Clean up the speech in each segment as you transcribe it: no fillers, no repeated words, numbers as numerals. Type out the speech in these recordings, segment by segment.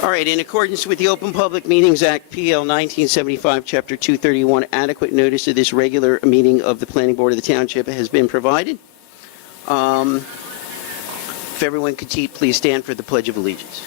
All right, in accordance with the Open Public Meetings Act, PL 1975, Chapter 231, adequate notice of this regular meeting of the Planning Board of the Township has been provided. If everyone could please stand for the Pledge of Allegiance.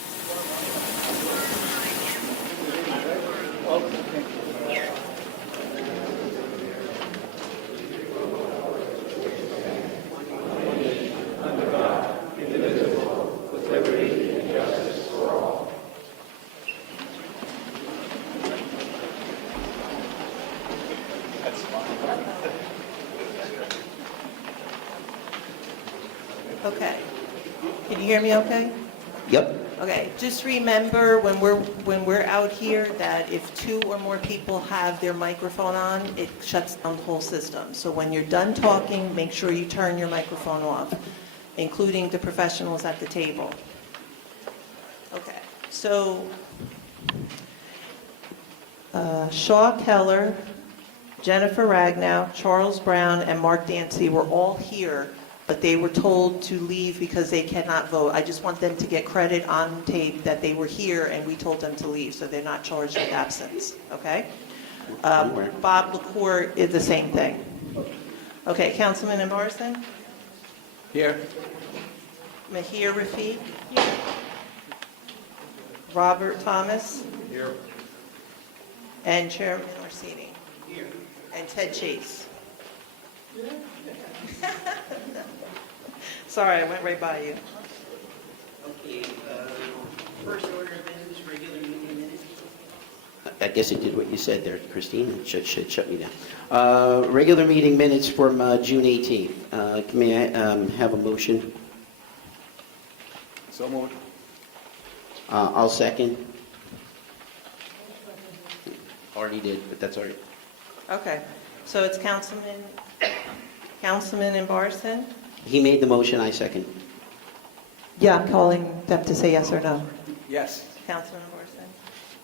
Okay. Can you hear me okay? Yep. Okay. Just remember when we're out here that if 2 or more people have their microphone on, it shuts down the whole system. So when you're done talking, make sure you turn your microphone off, including the professionals at the table. Okay. So Shaw Keller, Jennifer Ragnow, Charles Brown, and Mark Dancy were all here, but they were told to leave because they cannot vote. I just want them to get credit on tape that they were here and we told them to leave, so they're not charged with absence, okay? Bob LaCour is the same thing. Okay, Councilman Morrison? Here. Mahir Rafiq? Here. Robert Thomas? Here. And Chairman Orsini? Here. And Ted Chase? Sorry, I went right by you. Okay, first order of business, regular meeting minutes. I guess it did what you said there, Christine. It should shut me down. Regular meeting minutes from June 18th. May I have a motion? So moved. I'll second. Already did, but that's all right. Okay, so it's Councilman Embarson? He made the motion, I second. Yeah, I'm calling them to say yes or no. Yes. Councilman Embarson?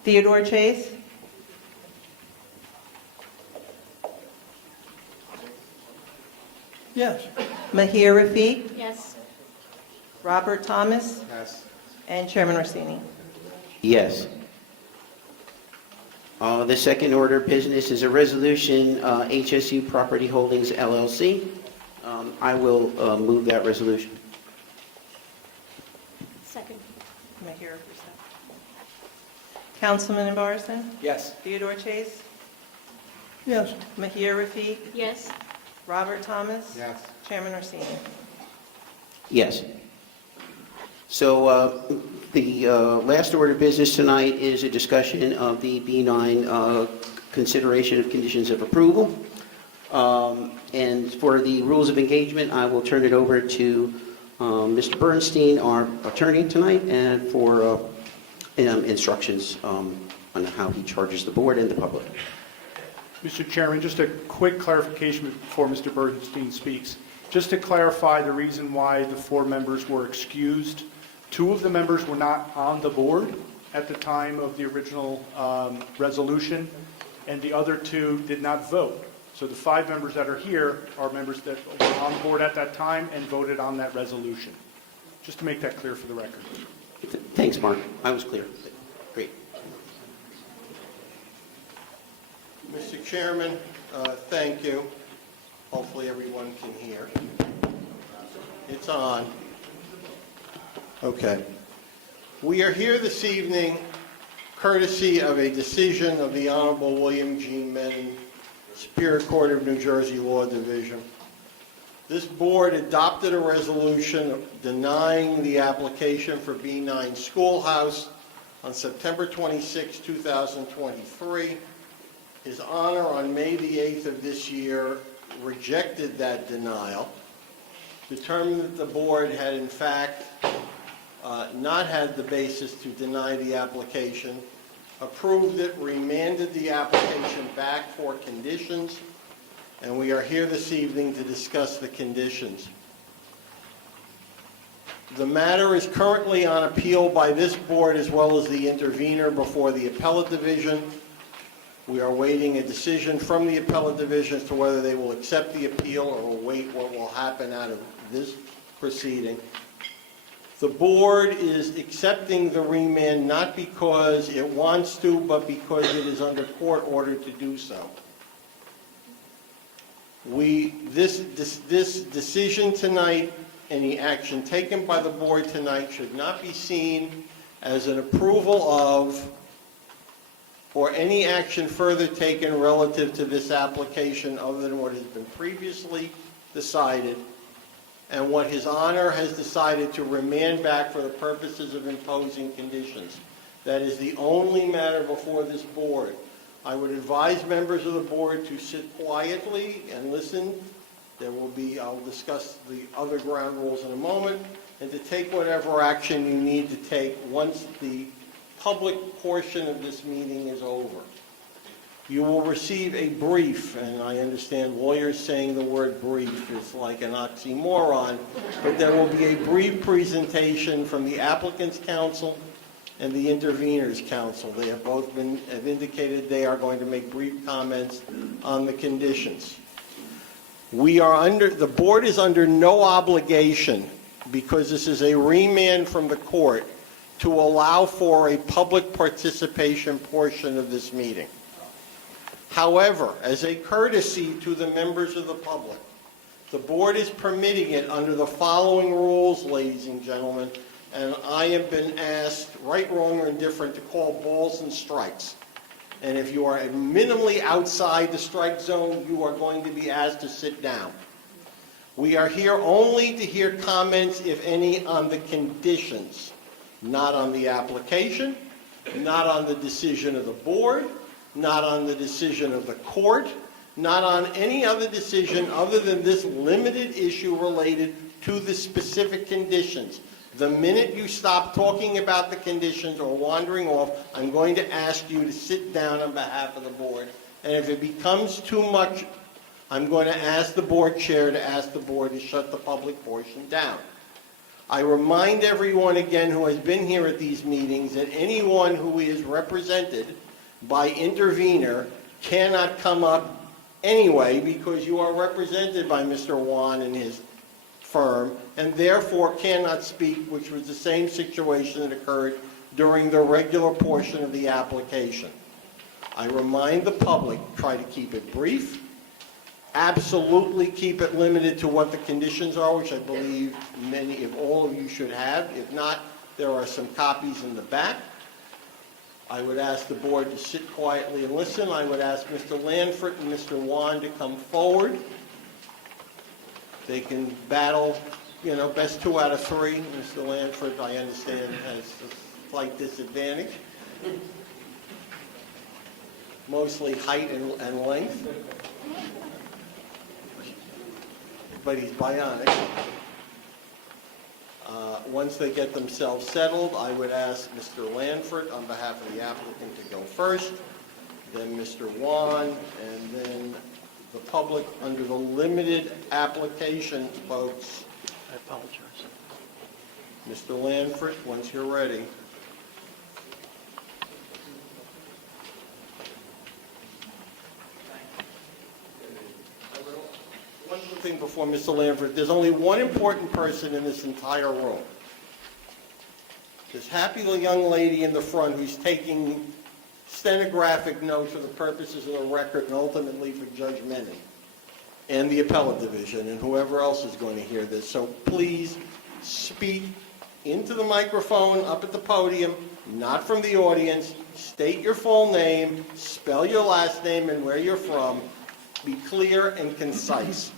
Theodore Chase? Yes. Mahir Rafiq? Yes. Robert Thomas? Yes. And Chairman Orsini? Yes. The second order of business is a resolution, HSU Property Holdings LLC. I will move that resolution. Second. Mahir Rafiq. Councilman Embarson? Yes. Theodore Chase? Yes. Mahir Rafiq? Yes. Robert Thomas? Yes. Chairman Orsini? Yes. So the last order of business tonight is a discussion of the B9 consideration of conditions of approval. And for the rules of engagement, I will turn it over to Mr. Bernstein, our attorney tonight, and for instructions on how he charges the board and the public. Mr. Chairman, just a quick clarification before Mr. Bernstein speaks. Just to clarify the reason why the 4 members were excused, 2 of the members were not on the board at the time of the original resolution, and the other 2 did not vote. So the 5 members that are here are members that were on board at that time and voted on that resolution. Just to make that clear for the record. Thanks, Mark. I was clear. Great. Mr. Chairman, thank you. Hopefully everyone can hear. It's on. Okay. We are here this evening courtesy of a decision of the Honorable William G. Menon, Superior Court of New Jersey Law Division. This board adopted a resolution denying the application for B9 Schoolhouse on September 26, 2023. His Honor, on May the 8th of this year, rejected that denial, determined that the board had in fact not had the basis to deny the application, approved it, remanded the application back for conditions, and we are here this evening to discuss the conditions. The matter is currently on appeal by this board as well as the intervener before the appellate division. We are waiting a decision from the appellate division as to whether they will accept the appeal or will wait what will happen out of this proceeding. The board is accepting the remand not because it wants to, but because it is under court order to do so. This decision tonight, any action taken by the board tonight should not be seen as an approval of or any action further taken relative to this application other than what has been previously decided and what His Honor has decided to remand back for the purposes of imposing conditions. That is the only matter before this board. I would advise members of the board to sit quietly and listen. I'll discuss the other ground rules in a moment, and to take whatever action you need to take once the public portion of this meeting is over. You will receive a brief, and I understand lawyers saying the word brief is like an oxymoron, but there will be a brief presentation from the applicant's counsel and the intervener's counsel. They have both have indicated they are going to make brief comments on the conditions. The board is under no obligation, because this is a remand from the court, to allow for a public participation portion of this meeting. However, as a courtesy to the members of the public, the board is permitting it under the following rules, ladies and gentlemen, and I have been asked, right, wrong, or indifferent, to call balls and strikes. And if you are minimally outside the strike zone, you are going to be asked to sit down. We are here only to hear comments, if any, on the conditions, not on the application, not on the decision of the board, not on the decision of the court, not on any other decision other than this limited issue related to the specific conditions. The minute you stop talking about the conditions or wandering off, I'm going to ask you to sit down on behalf of the board. And if it becomes too much, I'm going to ask the board chair to ask the board to shut the public portion down. I remind everyone again who has been here at these meetings that anyone who is represented by intervener cannot come up anyway, because you are represented by Mr. Wan and his firm, and therefore cannot speak, which was the same situation that occurred during the regular portion of the application. I remind the public, try to keep it brief, absolutely keep it limited to what the conditions are, which I believe many, if all of you should have. If not, there are some copies in the back. I would ask the board to sit quietly and listen. I would ask Mr. Lanford and Mr. Wan to come forward. They can battle, best 2 out of 3. Mr. Lanford, I understand, has a slight disadvantage. Mostly height and length. But he's bionic. Once they get themselves settled, I would ask Mr. Lanford, on behalf of the applicant, to go first, then Mr. Wan, and then the public under the limited application votes. I apologize. Mr. Lanford, once you're ready. One more thing before Mr. Lanford. There's only one important person in this entire room. This happy little young lady in the front who's taking stenographic notes for the purposes of the record and ultimately for Judge Menon and the appellate division and whoever else is going to hear this. So please speak into the microphone up at the podium, not from the audience. State your full name, spell your last name and where you're from. Be clear and concise.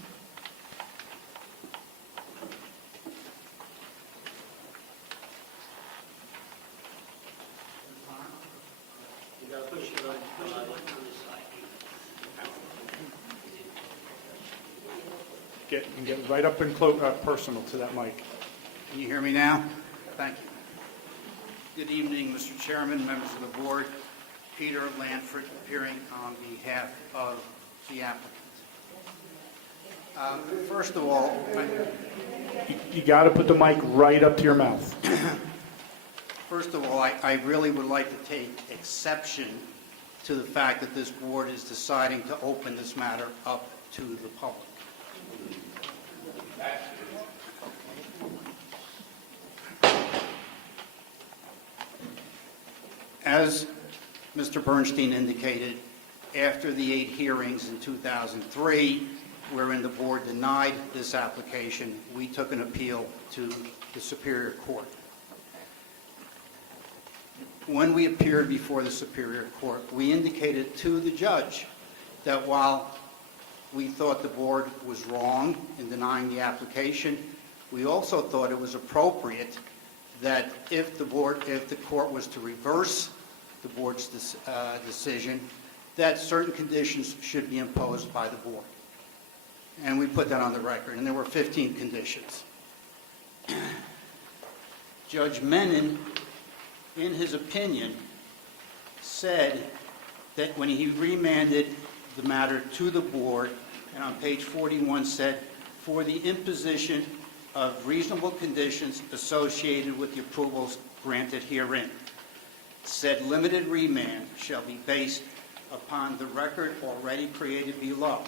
Get right up and personal to that mic. Can you hear me now? Thank you. Good evening, Mr. Chairman, members of the board. Peter Lanford, appearing on behalf of the applicant. First of all, You got to put the mic right up to your mouth. I really would like to take exception to the fact that this board is deciding to open this matter up to the public. As Mr. Bernstein indicated, after the 8 hearings in 2003, wherein the board denied this application, we took an appeal to the Superior Court. When we appeared before the Superior Court, we indicated to the judge that while we thought the board was wrong in denying the application, we also thought it was appropriate that if the court was to reverse the board's decision, that certain conditions should be imposed by the board. And we put that on the record, and there were 15 conditions. Judge Menon, in his opinion, said that when he remanded the matter to the board, and on page 41 said, for the imposition of reasonable conditions associated with the approvals granted herein, said limited remand shall be based upon the record already created below.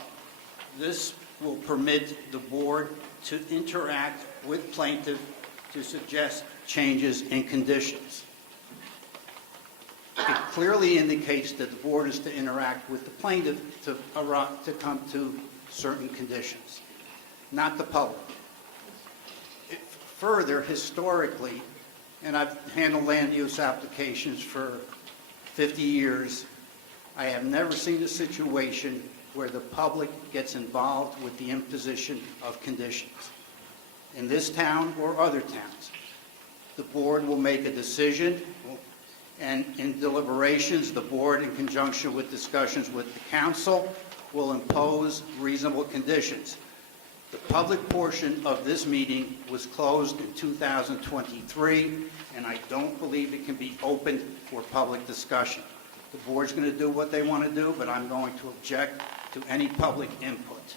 This will permit the board to interact with plaintiff to suggest changes in conditions. It clearly indicates that the board is to interact with the plaintiff to come to certain conditions, not the public. Further, historically, and I've handled land use applications for 50 years, I have never seen a situation where the public gets involved with the imposition of conditions. In this town or other towns, the board will make a decision, and in deliberations, the board, in conjunction with discussions with the council, will impose reasonable conditions. The public portion of this meeting was closed in 2023, and I don't believe it can be opened for public discussion. The board's going to do what they want to do, but I'm going to object to any public input.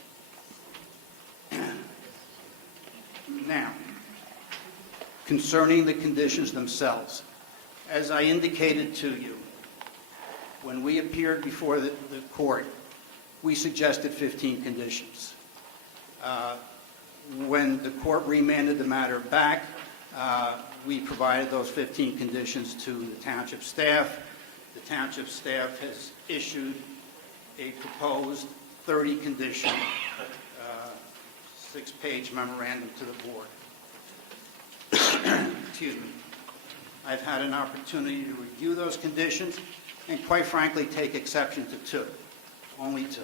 Now, concerning the conditions themselves, as I indicated to you, when we appeared before the court, we suggested 15 conditions. When the court remanded the matter back, we provided those 15 conditions to the township staff. The township staff has issued a proposed 30-condition, 6-page memorandum to the board. Excuse me. I've had an opportunity to review those conditions and, quite frankly, take exception to 2, only 2.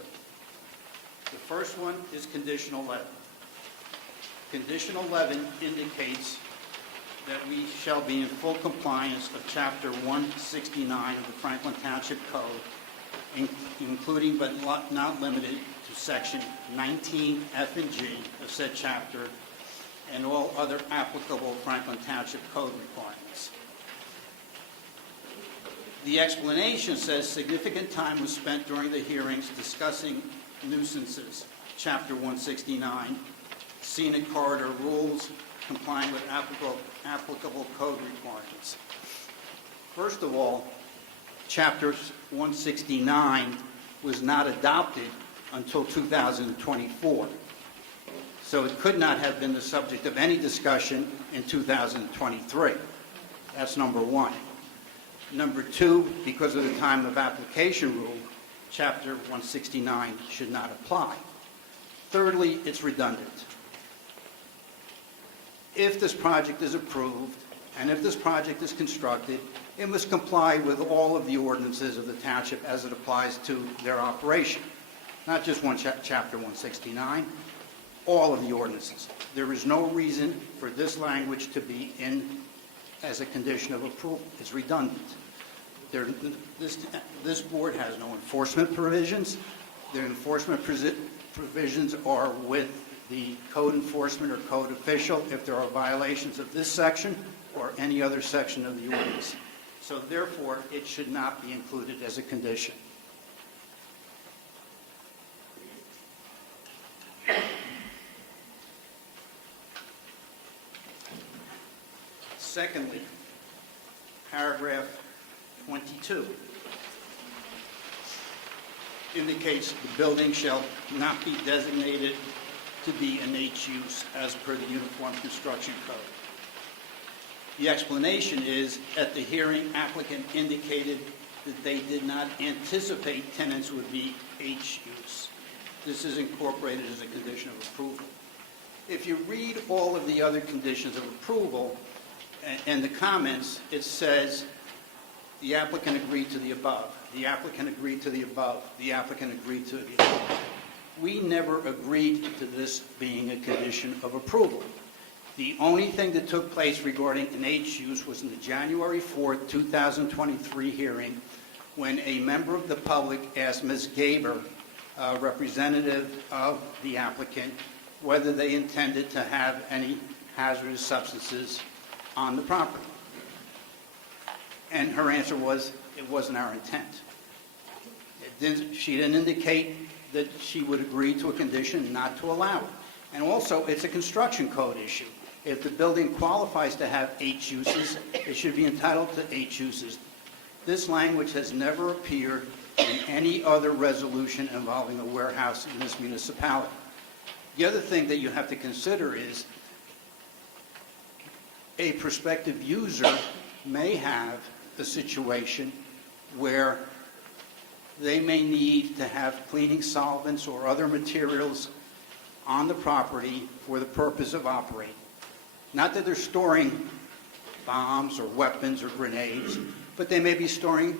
The first one is Condition 11. Condition 11 indicates that we shall be in full compliance of Chapter 169 of the Franklin Township Code, including but not limited to Section 19 F and G of said chapter and all other applicable Franklin Township Code requirements. The explanation says significant time was spent during the hearings discussing nuisances, Chapter 169, scenic corridor rules, complying with applicable code requirements. First of all, Chapter 169 was not adopted until 2024. So it could not have been the subject of any discussion in 2023. That's number one. Number two, because of the time of application rule, Chapter 169 should not apply. Thirdly, it's redundant. If this project is approved, and if this project is constructed, it must comply with all of the ordinances of the township as it applies to their operation. Not just Chapter 169, all of the ordinances. There is no reason for this language to be in as a condition of approval. It's redundant. This board has no enforcement provisions. Their enforcement provisions are with the code enforcement or code official if there are violations of this section or any other section of the ordinance. So therefore, it should not be included as a condition. Secondly, paragraph 22 indicates the building shall not be designated to be an H use as per the Uniform Construction Code. The explanation is, at the hearing, applicant indicated that they did not anticipate tenants would be H use. This is incorporated as a condition of approval. If you read all of the other conditions of approval and the comments, it says the applicant agreed to the above, the applicant agreed to the above, the applicant agreed to the above. We never agreed to this being a condition of approval. The only thing that took place regarding an H use was in the January 4th, 2023 hearing, when a member of the public asked Ms. Gaber, representative of the applicant, whether they intended to have any hazardous substances on the property. And her answer was, it wasn't our intent. She didn't indicate that she would agree to a condition not to allow it. And also, it's a construction code issue. If the building qualifies to have H uses, it should be entitled to H uses. This language has never appeared in any other resolution involving a warehouse in this municipality. The other thing that you have to consider is a prospective user may have a situation where they may need to have cleaning solvents or other materials on the property for the purpose of operating. Not that they're storing bombs or weapons or grenades, but they may be storing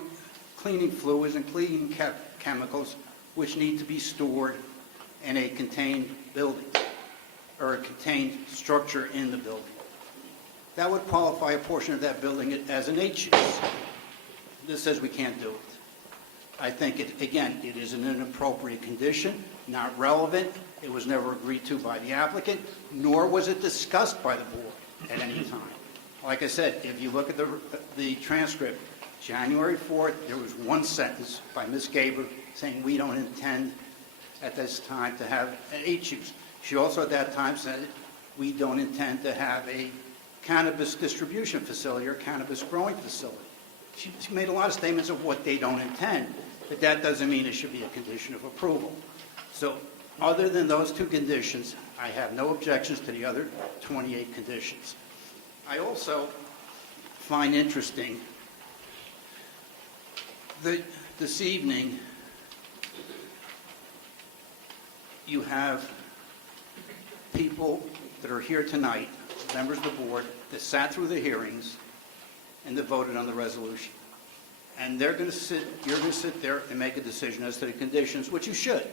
cleaning fluids and cleaning chemicals which need to be stored in a contained building or a contained structure in the building. That would qualify a portion of that building as an H use. This says we can't do it. I think, it is an inappropriate condition, not relevant. It was never agreed to by the applicant, nor was it discussed by the board at any time. Like I said, if you look at the transcript, January 4th, there was one sentence by Ms. Gaber saying we don't intend at this time to have an H use. She also at that time said we don't intend to have a cannabis distribution facility or cannabis growing facility. She made a lot of statements of what they don't intend, but that doesn't mean it should be a condition of approval. So other than those two conditions, I have no objections to the other 28 conditions. I also find interesting that this evening you have people that are here tonight, members of the board, that sat through the hearings and that voted on the resolution. And you're going to sit there and make a decision as to the conditions, which you should.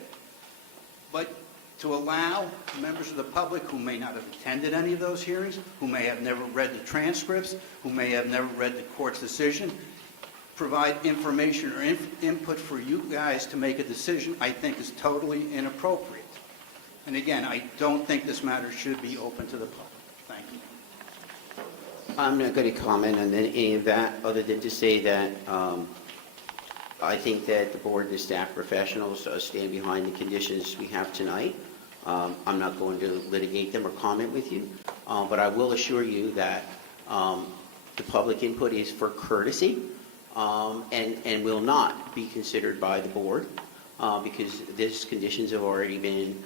But to allow members of the public who may not have attended any of those hearings, who may have never read the transcripts, who may have never read the court's decision, provide information or input for you guys to make a decision, I think is totally inappropriate. And again, I don't think this matter should be open to the public. Thank you. I'm not going to comment on any of that, other than to say that I think that the board and the staff professionals stand behind the conditions we have tonight. I'm not going to litigate them or comment with you, but I will assure you that the public input is for courtesy and will not be considered by the board because these conditions have already been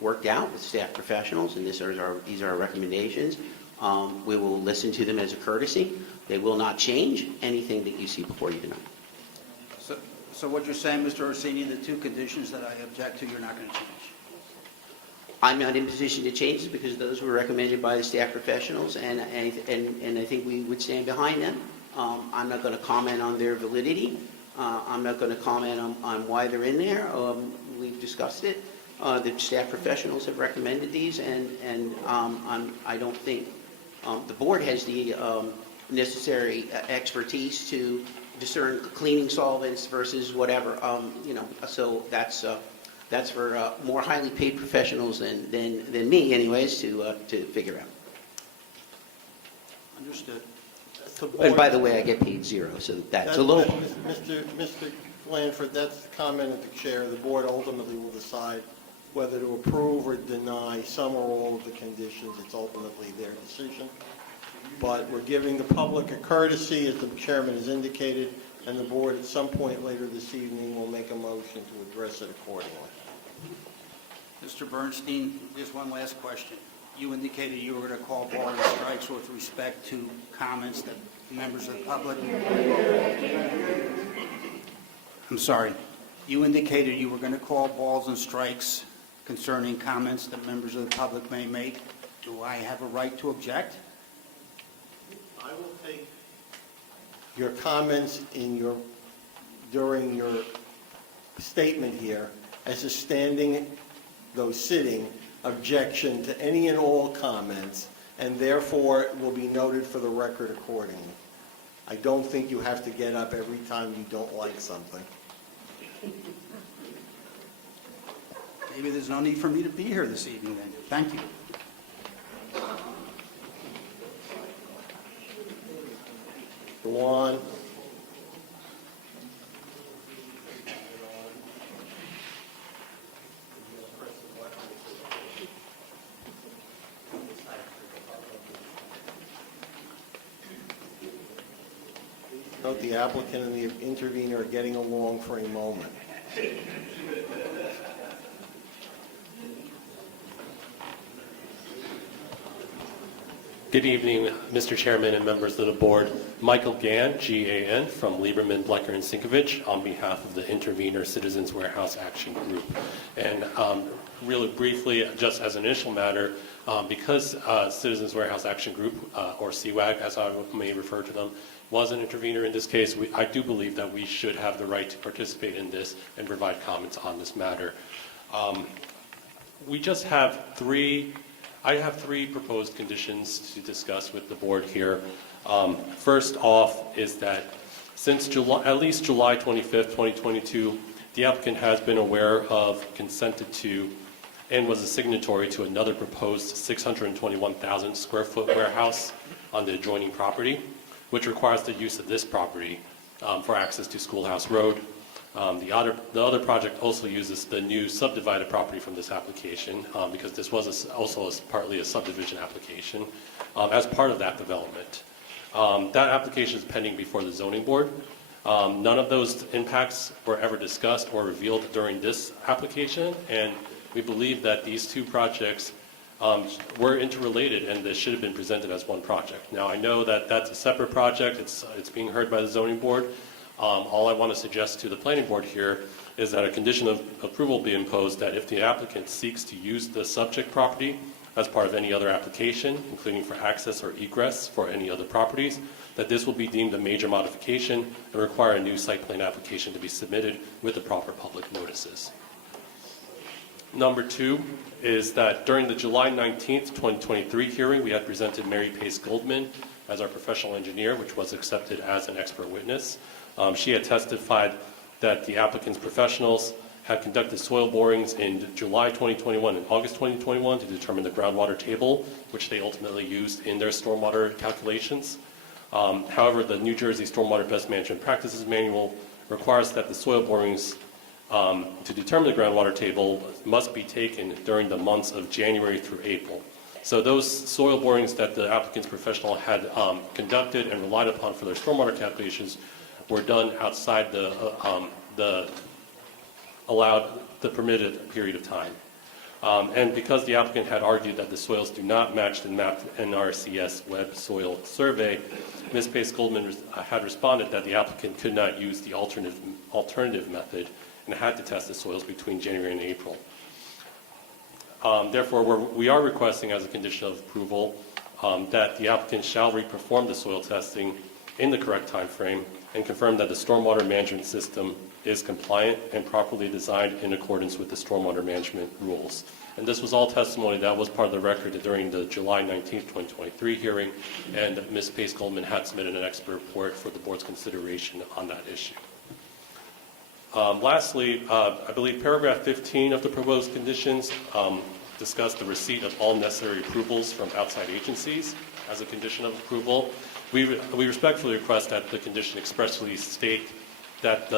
worked out with staff professionals, and these are our recommendations. We will listen to them as a courtesy. They will not change anything that you see before you tonight. So what you're saying, Mr. Orsini, the two conditions that I object to, you're not going to change? I'm not in position to change it because those were recommended by the staff professionals, and I think we would stand behind them. I'm not going to comment on their validity. I'm not going to comment on why they're in there. We've discussed it. The staff professionals have recommended these, and I don't think the board has the necessary expertise to discern cleaning solvents versus whatever. So that's for more highly paid professionals than me, anyways, to figure out. Understood. And by the way, I get paid zero, so that's a little. Mr. Blanford, that's the comment of the chair. The board ultimately will decide whether to approve or deny some or all of the conditions. It's ultimately their decision. But we're giving the public a courtesy, as the chairman has indicated, and the board at some point later this evening will make a motion to address it accordingly. Mr. Bernstein, just one last question. You indicated you were going to call ball and strikes with respect to comments that members of the public... I'm sorry. You indicated you were going to call balls and strikes concerning comments that members of the public may make. Do I have a right to object? I will take your comments during your statement here as a standing, though sitting, objection to any and all comments, and therefore it will be noted for the record accordingly. I don't think you have to get up every time you don't like something. Maybe there's no need for me to be here this evening then. Thank you. Go on. Note the applicant and the intervener are getting along for a moment. Good evening, Mr. Chairman and members of the board. Michael Gann, G-A-N, from Lieberman, Blecker, and Sinkovich, on behalf of the Intervenor Citizens Warehouse Action Group. And really briefly, just as an initial matter, because Citizens Warehouse Action Group, or CWAG, as I may refer to them, was an intervener in this case, I do believe that we should have the right to participate in this and provide comments on this matter. We just have I have three proposed conditions to discuss with the board here. First off is that since at least July 25th, 2022, the applicant has been aware of, consented to, and was a signatory to another proposed 621,000 square foot warehouse on the adjoining property, which requires the use of this property for access to Schoolhouse Road. The other project also uses the new subdivided property from this application because this was also partly a subdivision application as part of that development. That application is pending before the zoning board. None of those impacts were ever discussed or revealed during this application, and we believe that these two projects were interrelated and they should have been presented as one project. Now I know that that's a separate project, it's being heard by the zoning board. All I want to suggest to the planning board here is that a condition of approval be imposed that if the applicant seeks to use the subject property as part of any other application, including for access or egress for any other properties, that this will be deemed a major modification and require a new site plan application to be submitted with the proper public notices. Number two is that during the July 19th, 2023 hearing, we had presented Mary Pace Goldman as our professional engineer, which was accepted as an expert witness. She had testified that the applicant's professionals had conducted soil borings in July 2021 and August 2021 to determine the groundwater table, which they ultimately used in their stormwater calculations. However, the New Jersey Stormwater Best Management Practices Manual requires that the soil borings to determine the groundwater table must be taken during the months of January through April. So those soil borings that the applicant's professional had conducted and relied upon for their stormwater calculations were done outside the permitted period of time. And because the applicant had argued that the soils do not match the mapped NRCS web soil survey, Ms. Pace Goldman had responded that the applicant could not use the alternative method and had to test the soils between January and April. Therefore, we are requesting as a condition of approval that the applicant shall re-perform the soil testing in the correct time frame and confirm that the stormwater management system is compliant and properly designed in accordance with the stormwater management rules. And this was all testimony that was part of the record during the July 19th, 2023 hearing, and Ms. Pace Goldman had submitted an expert report for the board's consideration on that issue. Lastly, I believe paragraph 15 of the proposed conditions discuss the receipt of all necessary approvals from outside agencies as a condition of approval. We respectfully request that the condition expressly state that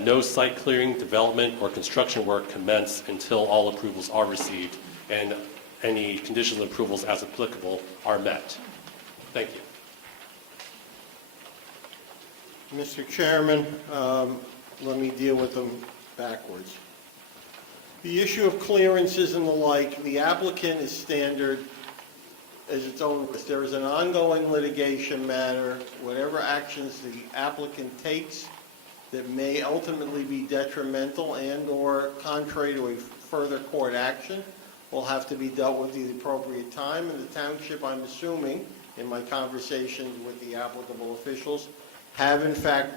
no site clearing, development, or construction work commence until all approvals are received and any conditions of approvals as applicable are met. Thank you. Mr. Chairman, let me deal with them backwards. The issue of clearances and the like, the applicant is standard is its own risk. There is an ongoing litigation matter. Whatever actions the applicant takes that may ultimately be detrimental and/or contrary to a further court action will have to be dealt with at the appropriate time. And the township, I'm assuming, in my conversations with the applicable officials, have in fact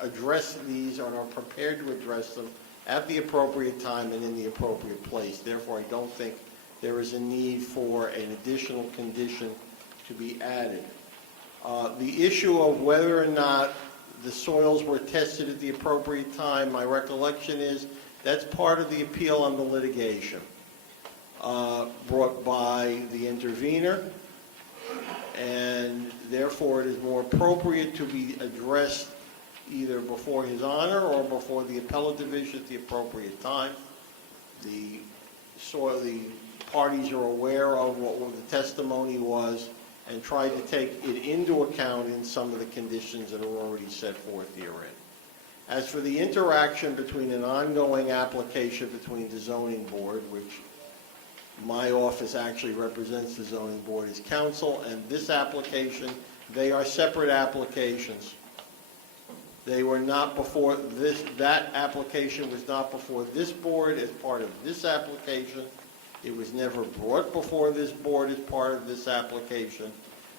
addressed these and are prepared to address them at the appropriate time and in the appropriate place. Therefore, I don't think there is a need for an additional condition to be added. The issue of whether or not the soils were tested at the appropriate time, my recollection is that's part of the appeal on the litigation brought by the intervener, and therefore it is more appropriate to be addressed either before His Honor or before the appellate division at the appropriate time. The parties are aware of what the testimony was and try to take it into account in some of the conditions that are already set forth herein. As for the interaction between an ongoing application between the zoning board, which my office actually represents the zoning board as counsel, and this application, they are separate applications. They were not before this, that application was not before this board as part of this application. It was never brought before this board as part of this application,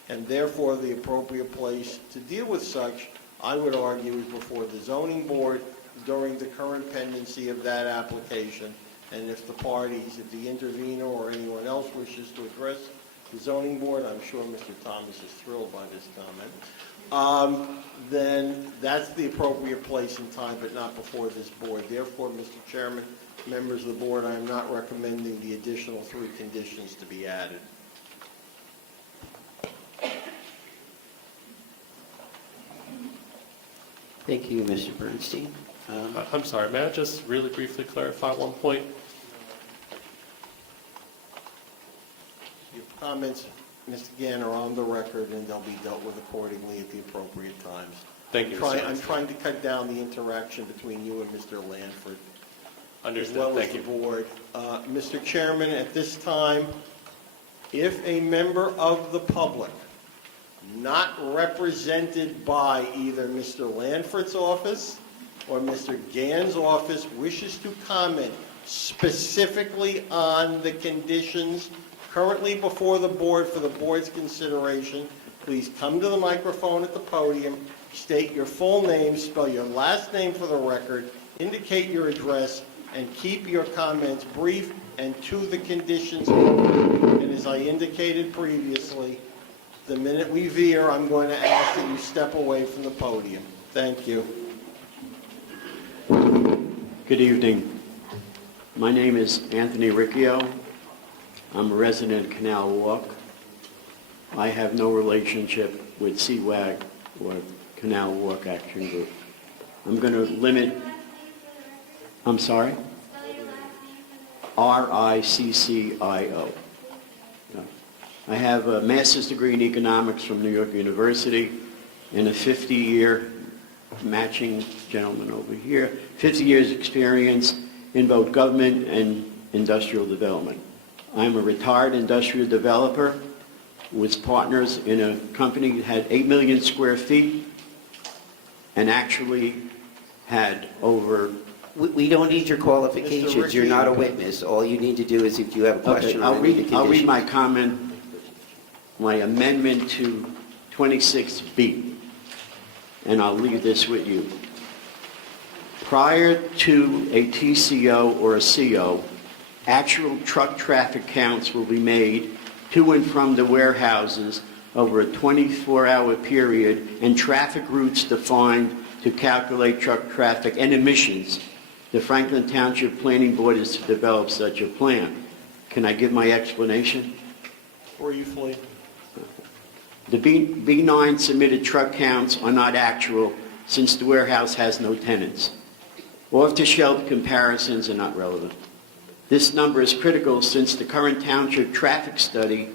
and therefore the appropriate place to deal with such, I would argue, is before the zoning board during the current pendency of that application. And if the parties, if the intervener or anyone else wishes to address the zoning board, I'm sure Mr. Thomas is thrilled by this comment, then that's the appropriate place and time, but not before this board. Therefore, Mr. Chairman, members of the board, I am not recommending the additional 3 conditions to be added. Thank you, Mr. Bernstein. I'm sorry, may I just really briefly clarify one point? Your comments, Mr. Gann, are on the record, and they'll be dealt with accordingly at the appropriate times. Thank you, Mr. I'm trying to cut down the interaction between you and Mr. Lanford, as Understood. well as Thank the you. board. Mr. Chairman, at this time, if a member of the public not represented by either Mr. Lanford's office or Mr. Gann's office wishes to comment specifically on the conditions currently before the board for the board's consideration, please come to the microphone at the podium, state your full name, spell your last name for the record, indicate your address, and keep your comments brief and to the conditions. And as I indicated previously, the minute we veer, I'm going to ask that you step away from the podium. Thank you. Good evening. My name is Anthony Riccio. I'm a resident of Canal Walk. I have no relationship with CWAG or Canal Walk Action Group. I'm going to limit, I'm sorry? R-I-C-C-I-O. I have a master's degree in economics from New York University and a 50-year, matching gentleman over here, 50 years experience in both government and industrial development. I'm a retired industrial developer with partners in a company that had 8 million square feet and actually had over... We don't need your qualifications. You're not a witness. All you need to do is if you have a question on any of the conditions. I'll read my comment, my amendment to 26B, and I'll leave this with you. Prior to a TCO or a CO, actual truck traffic counts will be made to and from the warehouses over a 24-hour period and traffic routes defined to calculate truck traffic and emissions. The Franklin Township Planning Board is to develop such a plan. Can I give my explanation? Briefly. The B9 submitted truck counts are not actual since the warehouse has no tenants. Off-the-shelf comparisons are not relevant. This number is critical since the current township traffic study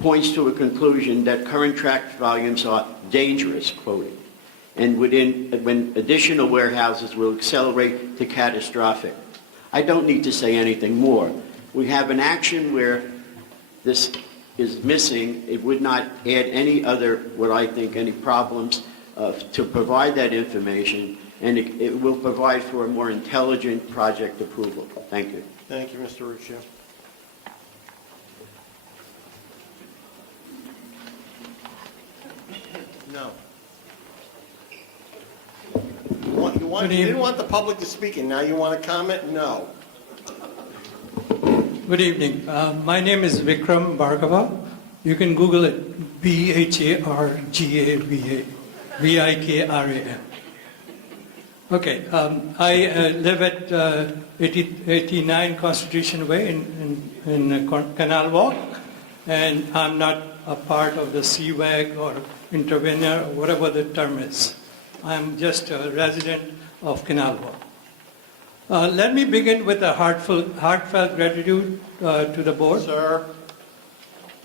points to a conclusion that current traffic volumes are dangerous, quoting, and when additional warehouses will accelerate to catastrophic. I don't need to say anything more. We have an action where this is missing. It would not add any other, what I think, any problems to provide that information, and it will provide for a more intelligent project approval. Thank you. Thank you, Mr. Riccio. No. You didn't want the public to speak, and now you want to comment? No. Good evening. My name is Vikram Bhargava. You can Google it, Bhargava, Okay. I live at 89 Constitution Way in Canal Walk, and I'm not a part of the CWAG or intervener, or whatever the term is. I'm just a resident of Canal Walk. Let me begin with a heartfelt gratitude to the board. Sir,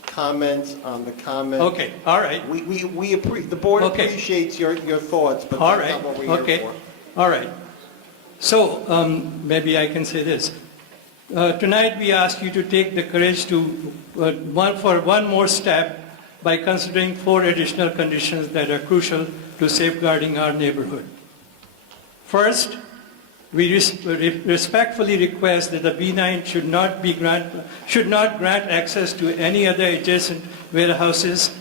comments on the comment. Okay, all right. The board Okay. appreciates your thoughts, but All that's right, not what we're okay, here all right. So maybe I can say this. Tonight we ask you to take the courage to one more step by considering 4 additional conditions that are crucial to safeguarding our neighborhood. First, we respectfully request that the B9 should not grant access to any other adjacent warehouses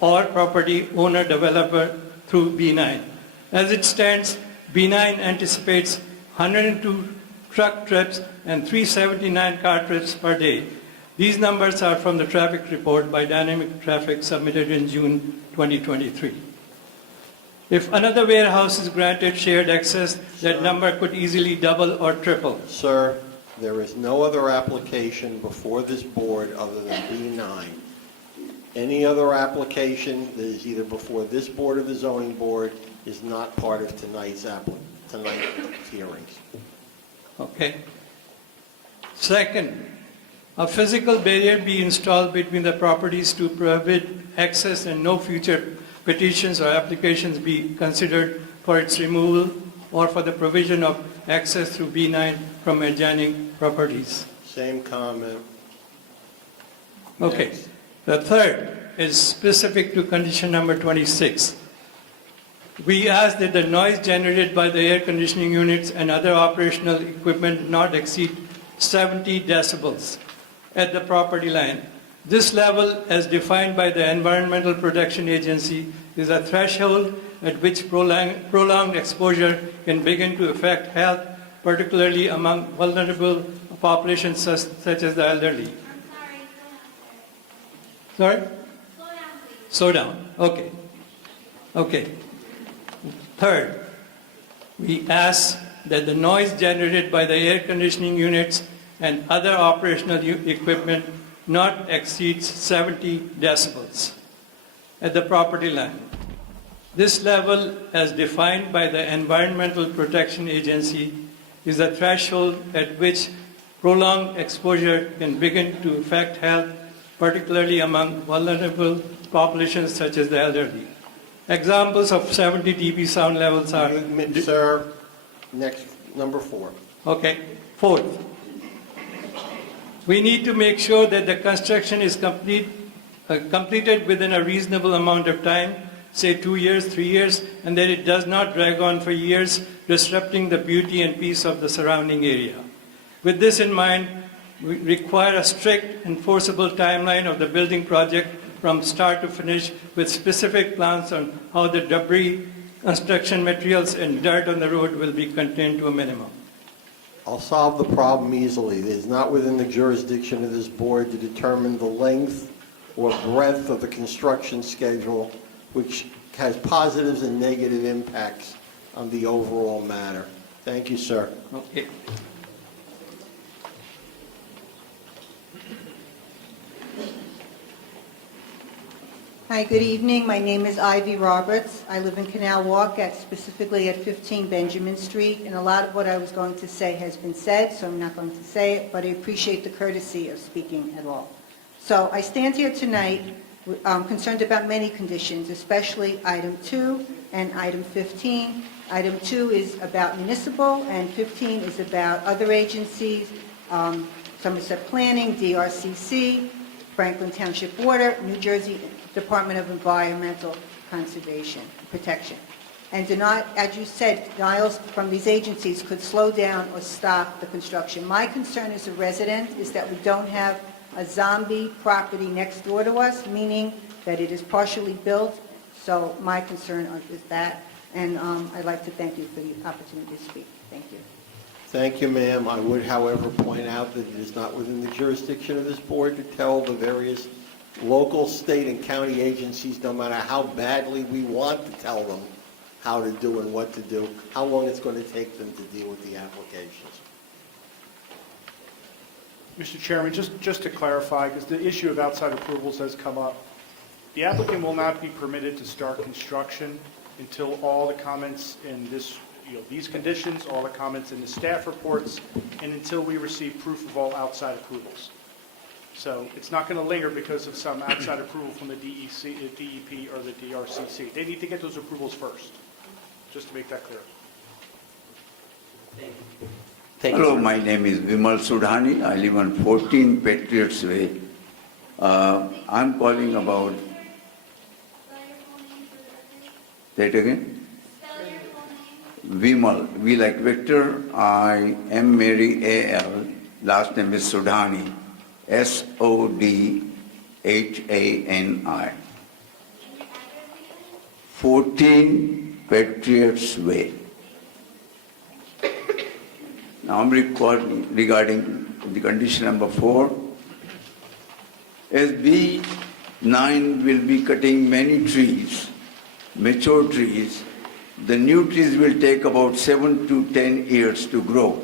or property owner developer through B9. As it stands, B9 anticipates 102 truck trips and 379 car trips per day. These numbers are from the traffic report by Dynamic Traffic submitted in June 2023. If another warehouse is granted shared access, that number could easily double or triple. Sir, there is no other application before this board other than B9. Any other application that is either before this board or the zoning board is not part of tonight's hearings. Okay. Second, a physical barrier be installed between the properties to prohibit access, and no future petitions or applications be considered for its removal or for the provision of access through B9 from adjoining properties. Same comment. Okay. Next. The third is specific to condition number 26. We ask that the noise generated by the air conditioning units and other operational equipment not exceed 70 decibels at the property line. This level, as defined by the Environmental Protection Agency, is a threshold at which prolonged exposure can begin to affect health, particularly among vulnerable populations such as the elderly. Sorry? Slow down. Okay. Okay. Third, we ask that the noise generated by the air conditioning units and other operational equipment not exceeds 70 decibels at the property line. This level, as defined by the Environmental Protection Agency, is a threshold at which prolonged exposure can begin to affect health, particularly among vulnerable populations such as the elderly. Examples of 70 dB sound levels are... Sir, next, number 4. Okay. Fourth, we need to make sure that the construction is completed within a reasonable amount of time, say 2 years, 3 years, and that it does not drag on for years, disrupting the beauty and peace of the surrounding area. With this in mind, we require a strict, enforceable timeline of the building project from start to finish, with specific plans on how the debris, construction materials, and dirt on the road will be contained to a minimum. I'll solve the problem easily. It is not within the jurisdiction of this board to determine the length or breadth of the construction schedule, which has positives and negative impacts on the overall matter. Thank you, sir. Okay. Hi, good evening. My name is Ivy Roberts. I live in Canal Walk, specifically at 15 Benjamin Street, and a lot of what I was going to say has been said, so I'm not going to say it, but I appreciate the courtesy of speaking at all. So I stand here tonight concerned about many conditions, especially item 2 and item 15. Item 2 is about municipal, and 15 is about other agencies, Somerset Planning, DRCC, Franklin Township Water, New Jersey Department of Environmental Conservation, Protection. And as you said, denials from these agencies could slow down or stop the construction. My concern as a resident is that we don't have a zombie property next door to us, meaning that it is partially built. So my concern is that, and I'd like to thank you for the opportunity to speak. Thank you. Thank you, ma'am. I would, however, point out that it is not within the jurisdiction of this board to tell the various local, state, and county agencies, no matter how badly we want to tell them how to do and what to do, how long it's going to take them to deal with the applications. Mr. Chairman, just to clarify, because the issue of outside approvals has come up, the applicant will not be permitted to start construction until all the comments in this, these conditions, all the comments in the staff reports, and until we receive proof of all outside approvals. So it's not going to linger because of some outside approval from the DEP or the DRCC. They need to get those approvals first, just to make that clear. Thank you, Hello, sir. my name is Vimal Sudhani. I live on 14 Patriots Way. I'm calling about... Say it again. Vimal, V like Victor, I am Mary A.L. Last name is Sudhani, S-O-D-H-A-N-I. 14 Patriots Way. Now I'm regarding the condition number 4. As B9 will be cutting many trees, mature trees, the new trees will take about 7 to 10 years to grow.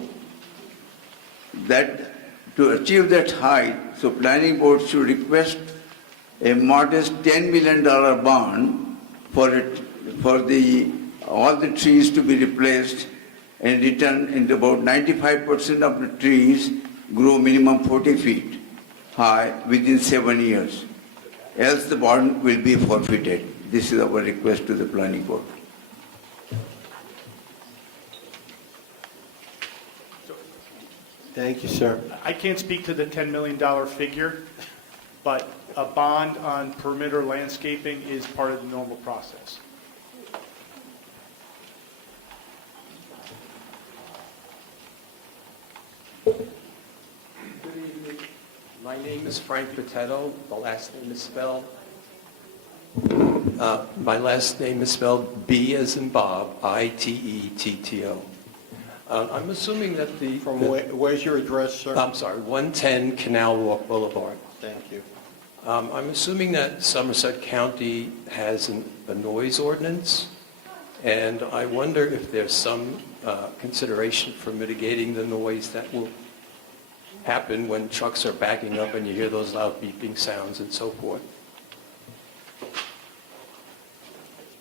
That to achieve that height, so planning board should request a modest $10 million bond for all the trees to be replaced, and return into about 95% of the trees grow minimum 40 feet high within 7 years. Else the bond will be forfeited. This is our request to the planning board. Thank you, sir. I can't speak to the $10 million figure, but a bond on perimeter landscaping is part of the normal process. Good evening. My name is Frank Patetto. The last name is spelled. B as in Bob, I-T-E-T-T-O. I'm assuming that the... Where's your address, sir? I'm sorry, 110 Canal Walk Boulevard. Thank you. I'm assuming that Somerset County has a noise ordinance, and I wonder if there's some consideration for mitigating the noise that will happen when trucks are backing up and you hear those loud beeping sounds and so forth.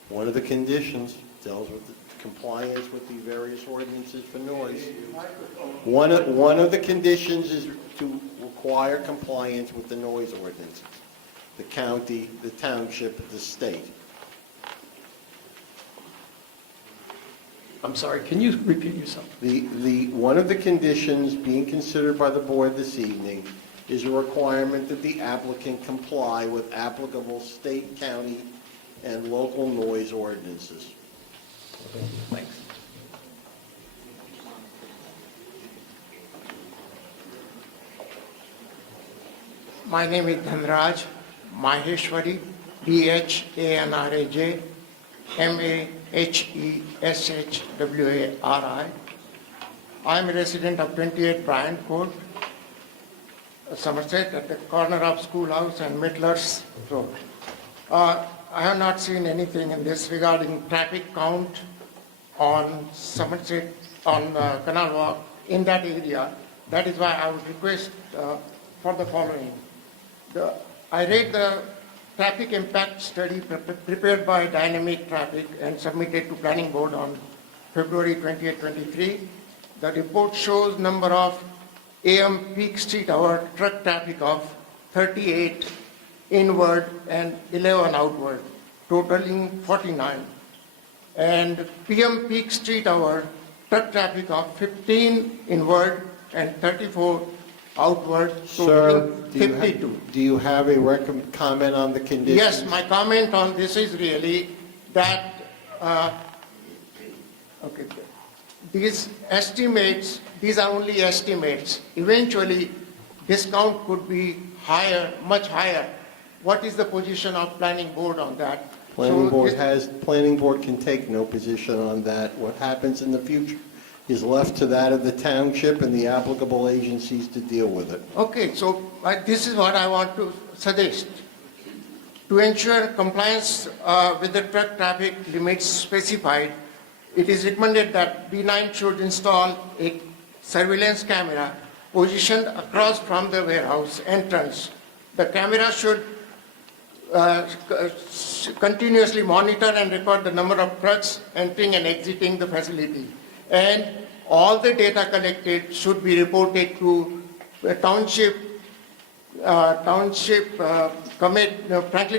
One of the conditions deals with the compliance with the various ordinances for noise. One of the conditions is to require compliance with the noise ordinances. The county, the township, the state. I'm sorry, can you repeat yourself? One of the conditions being considered by the board this evening is a requirement that the applicant comply with applicable state, county, and local noise ordinances. Okay, thanks. My name is Dhanraj Maheshwari, D-H-A-N-R-A-J, M-A-H-E-S-H-W-A-R-I. I am a resident of 28 Bryant Court, Somerset, at the corner of Schoolhouse and Midler's Road. I have not seen anything in this regarding traffic count on Somerset, on Canal Walk, in that area. That is why I would request for the following. I read the traffic impact study prepared by Dynamic Traffic and submitted to Planning Board on February 2023. The report shows number of AM peak street hour truck traffic of 38 inward and 11 outward, totaling 49. And PM peak street hour truck traffic of 15 inward and 34 outward, Sir, totaling 52. do you have a comment on the conditions? Yes, my comment on this is really that, okay, these estimates, these are only estimates. Eventually, discount could be higher, much higher. What is the position of planning board on that? Planning board can take no position on that. What happens in the future is left to that of the township and the applicable agencies to deal with it. Okay, so this is what I want to suggest. To ensure compliance with the truck traffic limits specified, it is recommended that B9 should install a surveillance camera positioned across from the warehouse entrance. The camera should continuously monitor and record the number of trucks entering and exiting the facility. And all the data collected should be reported to the Franklin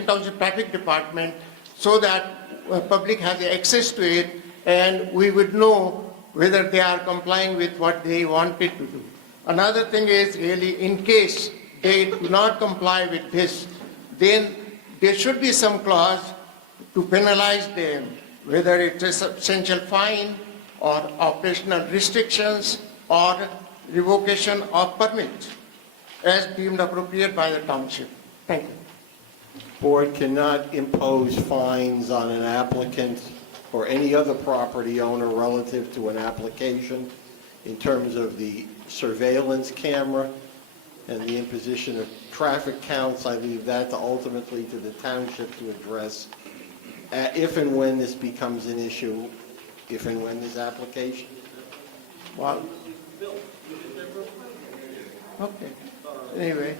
Township Traffic Department so that public has access to it and we would know whether they are complying with what they wanted to do. Another thing is really in case they do not comply with this, then there should be some clause to penalize them, whether it's a substantial fine or operational restrictions or revocation of permit as deemed appropriate by the township. Thank you. Board cannot impose fines on an applicant or any other property owner relative to an application in terms of the surveillance camera and the imposition of traffic counts. I leave that ultimately to the township to address if and when this becomes an issue, if and when this application. Well, okay. Anyway,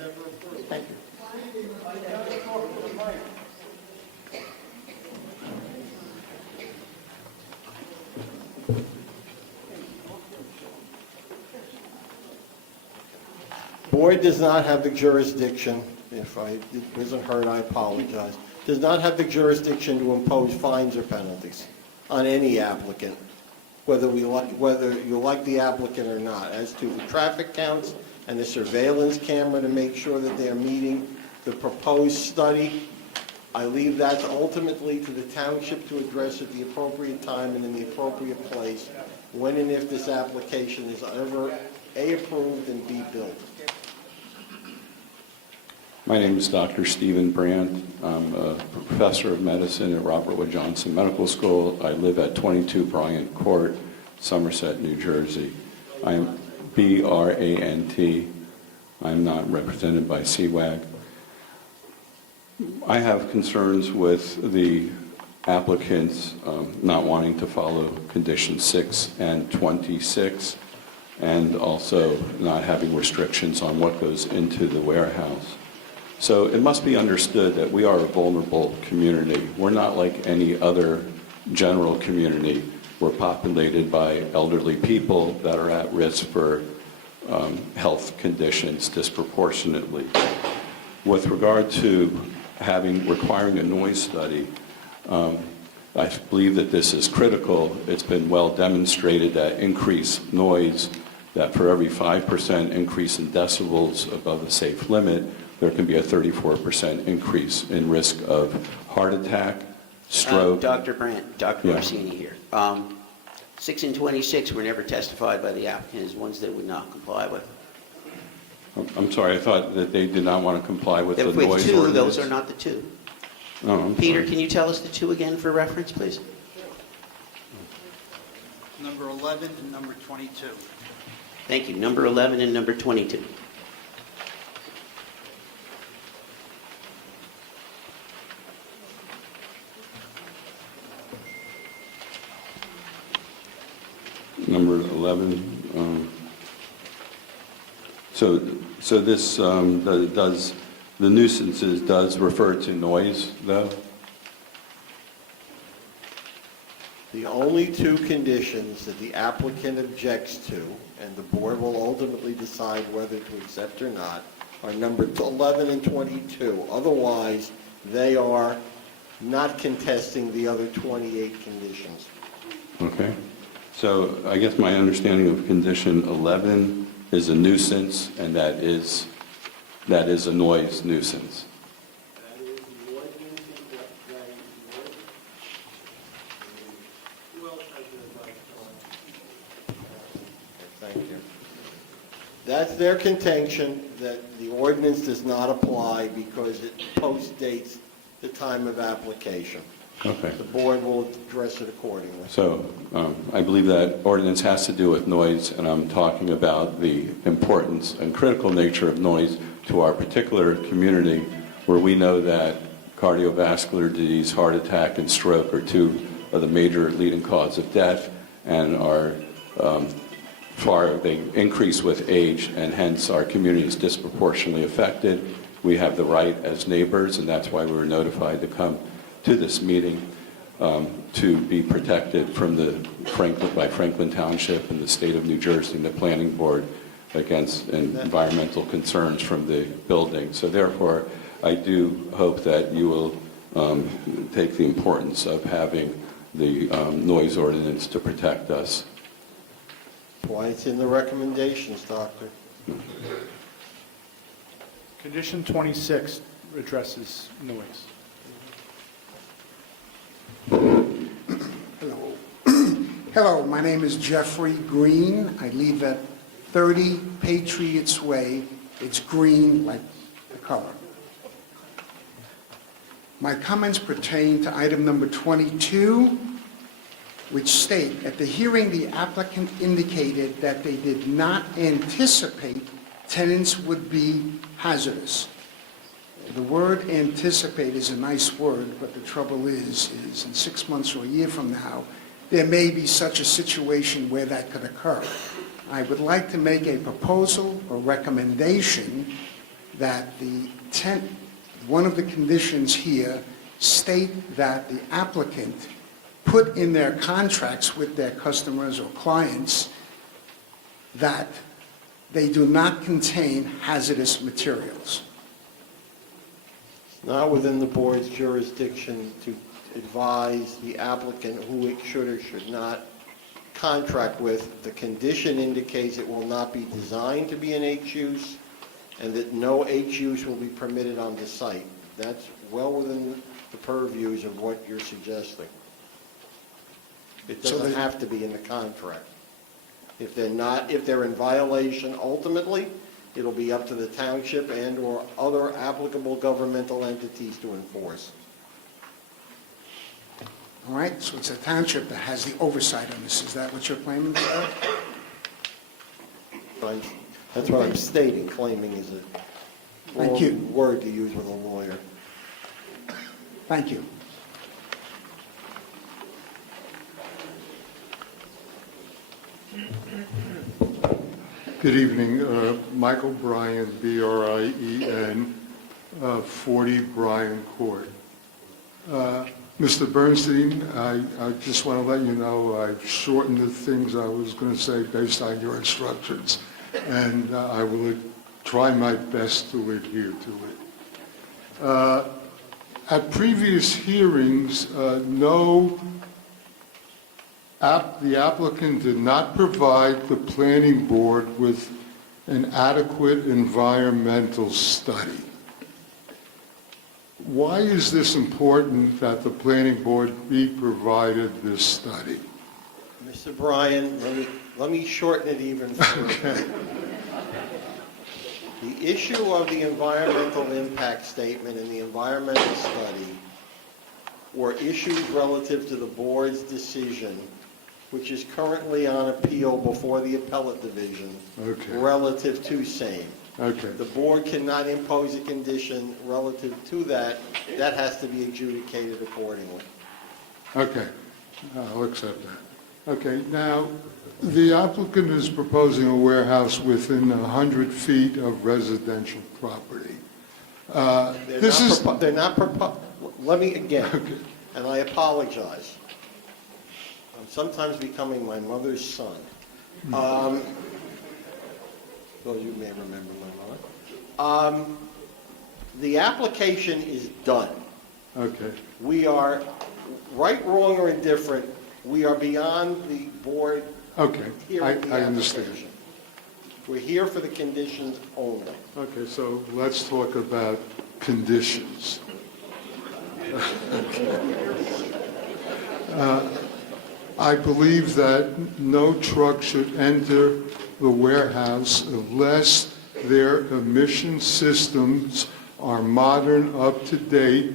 thank you. Board does not have the jurisdiction, if it wasn't heard, I apologize, does not have the jurisdiction to impose fines or penalties on any applicant, whether you like the applicant or not, as to the traffic counts and the surveillance camera to make sure that they're meeting the proposed study. I leave that ultimately to the township to address at the appropriate time and in the appropriate place when and if this application is ever A, approved, and B, built. My name is Dr. Stephen Brandt. I'm a professor of medicine at Robert Wood Johnson Medical School. I live at 22 Bryant Court, Somerset, New Jersey. I am B-R-A-N-T. I'm not represented by CWAG. I have concerns with the applicants not wanting to follow conditions 6 and 26, and also not having restrictions on what goes into the warehouse. So it must be understood that we are a vulnerable community. We're not like any other general community. We're populated by elderly people that are at risk for health conditions disproportionately. With regard to requiring a noise study, I believe that this is critical. It's been well demonstrated that increased noise, that for every 5% increase in decibels above the safe limit, there can be a 34% increase in risk of heart attack, stroke. Dr. Brandt, Dr. Yeah. Orsini here. 6 and 26 were never testified by the applicant as ones they would not comply with. I'm sorry, I thought that they did not want to comply with the With noise two, ordinance. those are not the two. Oh, I'm Peter, sorry. can you tell us the two again for reference, please? Number 11 and number 22. Thank you. Number 11 and number 22. Number 11. So this does, the nuisances does refer to noise, though? The only two conditions that the applicant objects to, and the board will ultimately decide whether to accept or not, are number 11 and 22. Otherwise, they are not contesting the other 28 conditions. Okay. So I guess my understanding of condition 11 is a nuisance, and that is a noise nuisance. Thank you. That's their contention, that the ordinance does not apply because it postdates the time of application. Okay. The board will address it accordingly. So I believe that ordinance has to do with noise, and I'm talking about the importance and critical nature of noise to our particular community, where we know that cardiovascular disease, heart attack, and stroke are two of the major leading causes of death, and are they increase with age, and hence our community is disproportionately affected. We have the right as neighbors, and that's why we were notified to come to this meeting to be protected from by Franklin Township and the state of New Jersey and the planning board against environmental concerns from the building. So therefore, I do hope that you will take the importance of having the noise ordinance to protect us. Why it's in the recommendations, Doctor. Condition 26 addresses noise. Hello. Hello, my name is Jeffrey Green. I live at 30 Patriots Way. It's green like the color. My comments pertain to item number 22, which state, at the hearing, the applicant indicated that they did not anticipate tenants would be hazardous. The word anticipate is a nice word, but the trouble is in 6 months or a year from now, there may be such a situation where that could occur. I would like to make a proposal or recommendation that one of the conditions here state that the applicant put in their contracts with their customers or clients that they do not contain hazardous materials. It's not within the board's jurisdiction to advise the applicant who it should or should not contract with. The condition indicates it will not be designed to be an H use, and that no H use will be permitted on the site. That's well within the purviews of what you're suggesting. It doesn't have to be in the contract. If they're in violation ultimately, it'll be up to the township and/or other applicable governmental entities to enforce. All right, so it's the township that has the oversight on this. Is that what you're claiming, sir? That's what I'm stating. Claiming is a Thank you. wrong word to use with a lawyer. Thank you. Good evening. Michael Bryan, B-R-I-E-N, 40 Bryan Court. Mr. Bernstein, I just want to let you know I've shortened the things I was going to say based on your instructions, and I will try my best to adhere to it. At previous hearings, the applicant did not provide the planning board with an adequate environmental study. Why is this important that the planning board be provided this study? Mr. Bryan, let me shorten it even further. The issue of the environmental impact statement and the environmental study were issues relative to the board's decision, which is currently on appeal before the appellate division, relative to same. Okay. The board cannot impose a condition relative to that. That has to be adjudicated accordingly. Okay, I'll accept that. Okay, now, the applicant is proposing a warehouse within 100 feet of residential property. They're not let me again, and I apologize. I'm sometimes becoming my mother's son. Those of you may remember my mother. The application is done. Okay. We are, right, wrong, or indifferent, we are beyond the board. Okay, hearing the I understand. application. We're here for the conditions only. Okay, so let's talk about conditions. I believe that no truck should enter the warehouse unless their emission systems are modern, up to date,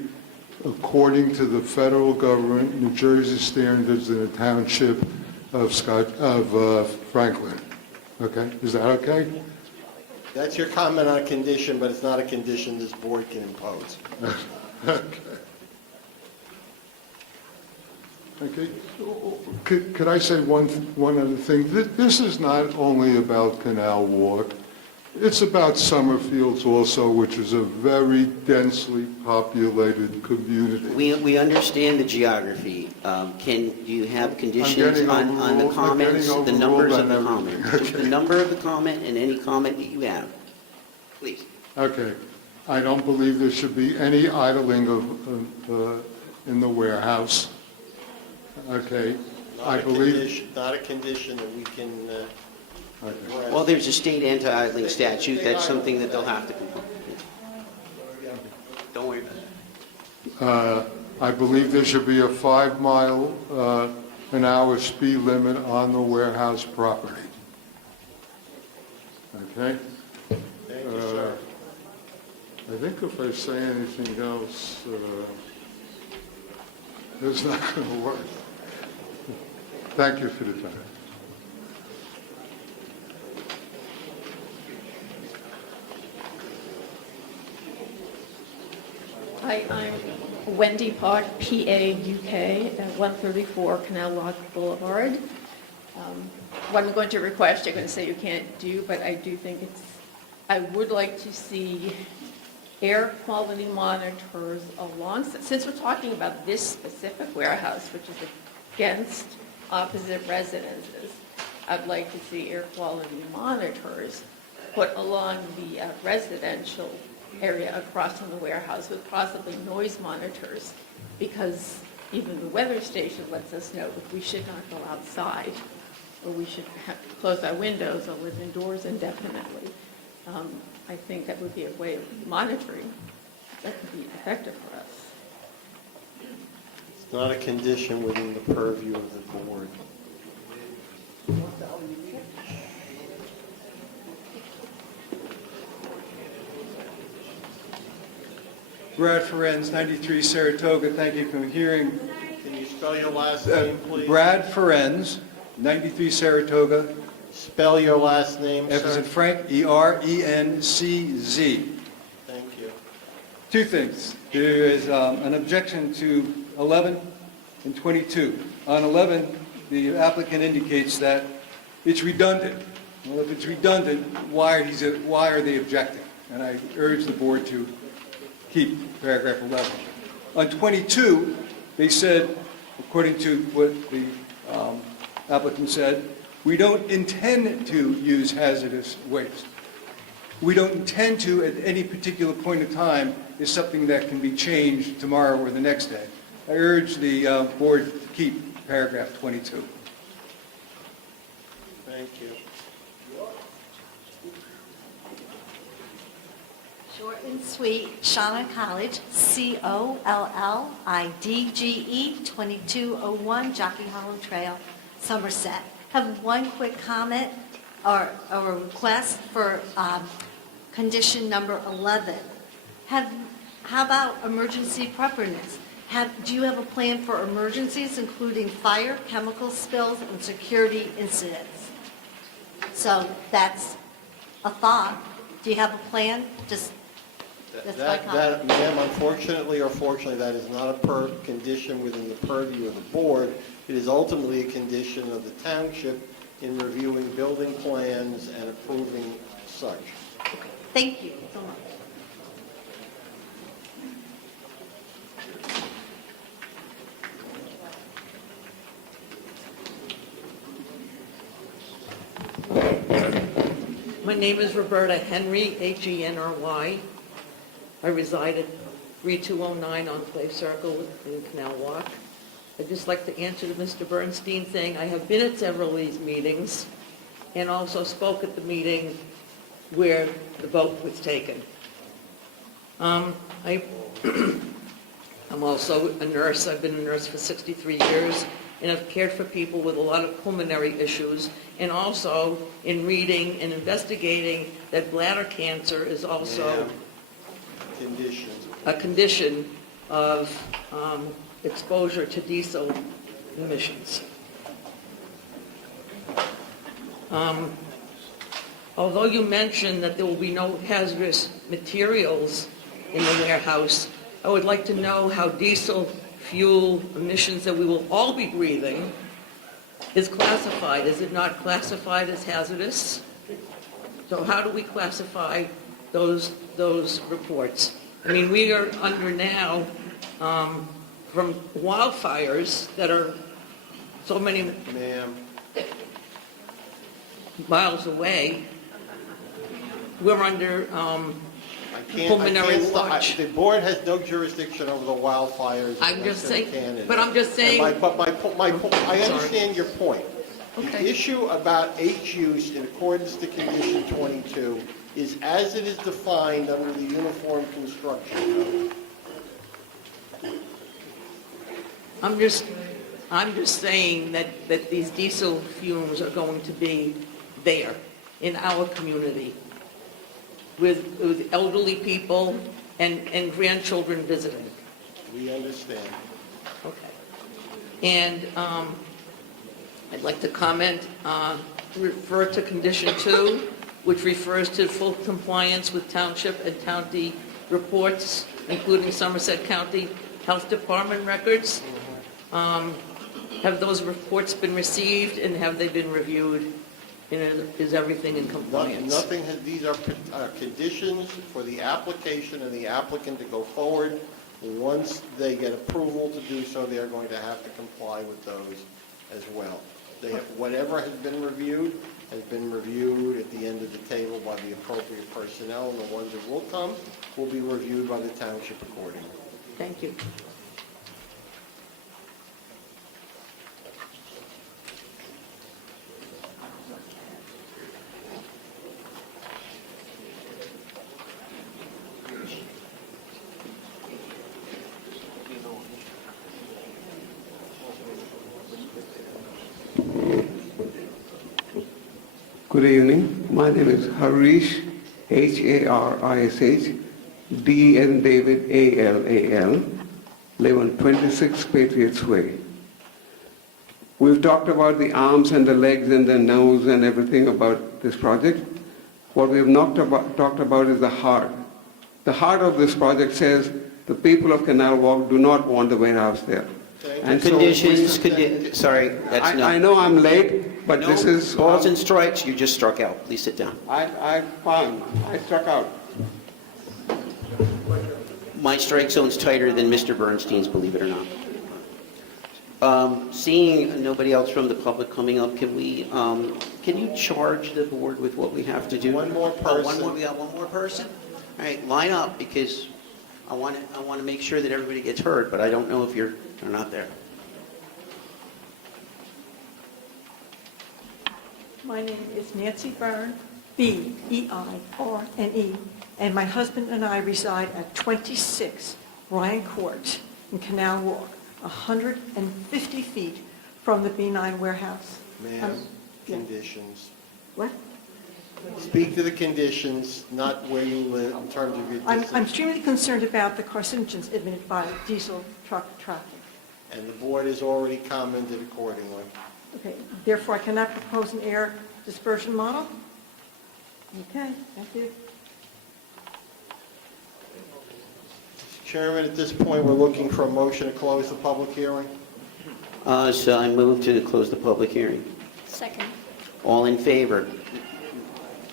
according to the federal government, New Jersey standards in the Township of Franklin. Okay, is that okay? That's your comment on a condition, but it's not a condition this board can impose. Okay. Could I say one other thing? This is not only about Canal Walk. It's about Summerfields also, which is a very densely populated community. We understand the geography. Can you have conditions on the comments, the numbers of the comment? Just the number of the comment and any comment that you have, please. Okay. I don't believe there should be any idling in the warehouse. Okay. I believe. Not a condition that we can address. Well, there's a state anti-idling statute. That's something that they'll have to comply with. Don't worry about it. I believe there should be a 5-mile-an-hour speed limit on the warehouse property. Okay? Thank you, sir. I think if I say anything else, it's not going to work. Thank you for the time. Hi, I'm Wendy Park, PA-UK, at 134 Canal Walk Boulevard. What I'm going to request, you're going to say you can't do, but I do think I would like to see air quality monitors along, since we're talking about this specific warehouse, which is against opposite residences, I'd like to see air quality monitors put along the residential area across from the warehouse with possibly noise monitors, because even the weather station lets us know if we should not go outside, or we should have to close our windows or live indoors indefinitely. I think that would be a way of monitoring that could be effective for us. It's not a condition within the purview of the board. Brad Ferenz, 93 Saratoga. Thank you for hearing. Can you spell your last name, please? Brad Ferenz, 93 Saratoga. Spell your last name, F as in sir. Frank, E-R-E-N-C-Z. Thank you. Two things. There is an objection to 11 and 22. On 11, the applicant indicates that it's redundant. Well, if it's redundant, why are they objecting? And I urge the board to keep paragraph 11. On 22, they said, according to what the applicant said, we don't intend to use hazardous waste. We don't intend to at any particular point in time is something that can be changed tomorrow or the next day. I urge the board to keep paragraph 22. Thank you. Short and sweet, Shauna College, COLLIDGE, 2201 Jockey Hollow Trail, Somerset. Have one quick comment or a request for condition number 11. How about emergency preparedness? Do you have a plan for emergencies, including fire, chemical spills, and security incidents? So that's a thought. Do you have a plan? Just that's my comment. Ma'am, unfortunately or fortunately, that is not a condition within the purview of the board. It is ultimately a condition of the township in reviewing building plans and approving such. Thank you so much. My name is Roberta Henry, Henry. I reside at 3209 Enclave Circle in Canal Walk. I'd just like to answer to Mr. Bernstein saying I have been at several of these meetings, and also spoke at the meeting where the vote was taken. I'm also a nurse. I've been a nurse for 63 years, and I've cared for people with a lot of pulmonary issues, and also in reading and investigating that bladder cancer is also a condition of exposure to diesel emissions. Although you mentioned that there will be no hazardous materials in the warehouse, I would like to know how diesel fuel emissions that we will all be breathing is classified. Is it not classified as hazardous? So how do we classify those reports? I mean, we are under now from wildfires that are so many miles away. We're under pulmonary watch. The board has no jurisdiction over the wildfires. I'm just saying, Canada. but I'm just saying. I understand your point. Okay. The issue about H use in accordance to condition 22 is as it is defined under the Uniform Construction Code. I'm just saying that these diesel fumes are going to be there in our community with elderly people and grandchildren visiting. We understand. Okay. And I'd like to comment, refer to condition 2, which refers to full compliance with township and county reports, including Somerset County Health Department records. Have those reports been received and have they been reviewed? And is everything in compliance? Nothing has, these are conditions for the application and the applicant to go forward. Once they get approval to do so, they are going to have to comply with those as well. Whatever has been reviewed at the end of the table by the appropriate personnel, and the ones that will come will be reviewed by the township accordingly. Thank you. Good evening. My name is Harish, Harish, D as in David, ALAL, live on 26 Patriots Way. We've talked about the arms and the legs and the nose and everything about this project. What we have not talked about is the heart. The heart of this project says the people of Canal Walk do not want the warehouse there. And conditions, sorry, that's no. I know I'm late, but No, this is... balls and strikes, you just struck out. Please sit down. I struck out. My strike zone's tighter than Mr. Bernstein's, believe it or not. Seeing nobody else from the public coming up, can you charge the board with what we have to do? One more person. We got one more person? All right, line up, because I want to make sure that everybody gets heard, but I don't know if you're not there. My name is Nancy Byrne, B-E-I-R-N-E, and my husband and I reside at 26 Ryan Court in Canal Walk, 150 feet from the B9 warehouse. Ma'am, conditions. What? Speak to the conditions, not where you live in terms of your distance. I'm extremely concerned about the carcinogens emitted by diesel truck traffic. And the board has already commented accordingly. Okay, therefore I cannot propose an air dispersion model? Okay, thank you. Chairman, at this point, we're looking for a motion to close the public hearing. So I move to close the public hearing. Second. All in favor?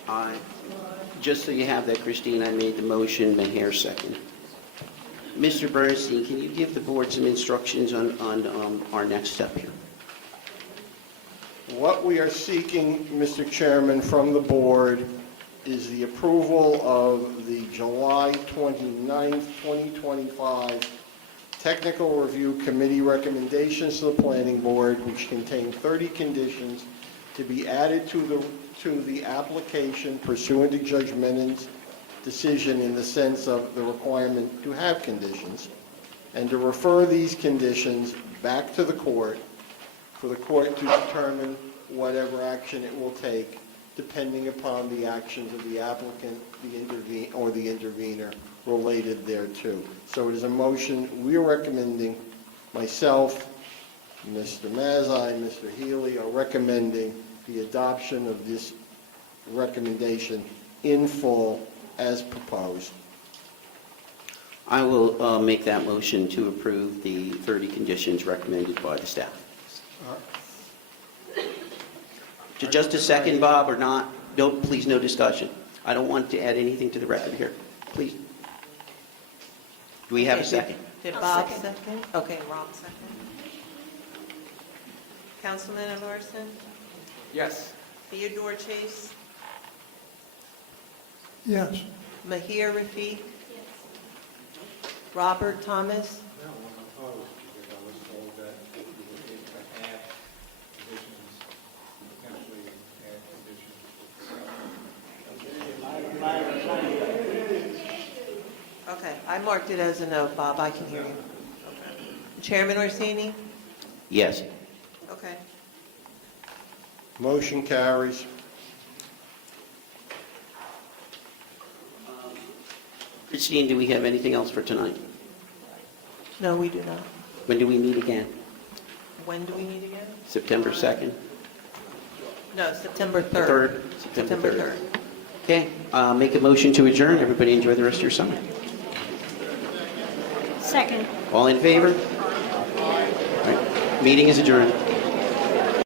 Aye. Just so you have that, Christine, I made the motion, Mayor second. Mr. Bernstein, can you give the board some instructions on our next step here? What we are seeking, Mr. Chairman, from the board is the approval of the July 29th, 2025 Technical Review Committee recommendations to the Planning Board, which contain 30 conditions to be added to the application pursuant to Judge Menon's decision in the sense of the requirement to have conditions, and to refer these conditions back to the court for the court to determine whatever action it will take depending upon the actions of the applicant, the intervener related thereto. So it is a motion we are recommending. Myself, Mr. Mazzei, Mr. Healy are recommending the adoption of this recommendation in full as proposed. I will make that motion to approve the 30 conditions recommended by the staff. Just a second, Bob, or not? No, please, no discussion. I don't want to add anything to the record here. Please. Do we have a second? Did Bob second? Okay, Rob second. Councilman Larson? Yes. Theodore Chase? Yes. Mahir Rafiq? Robert Thomas? No, I'm opposed because I was told that we were able to add conditions, potentially add conditions. Okay, I marked it as a no, Bob, I can hear you. Chairman Orsini? Yes. Okay. Motion carries. Christine, do we have anything else for tonight? No, we do not. When do we meet again? When do we meet again? September 2nd? No, September 3rd. September 3rd. Okay, make a motion to adjourn. Everybody enjoy the rest of your summer. Second. All in favor? All right. Meeting is adjourned.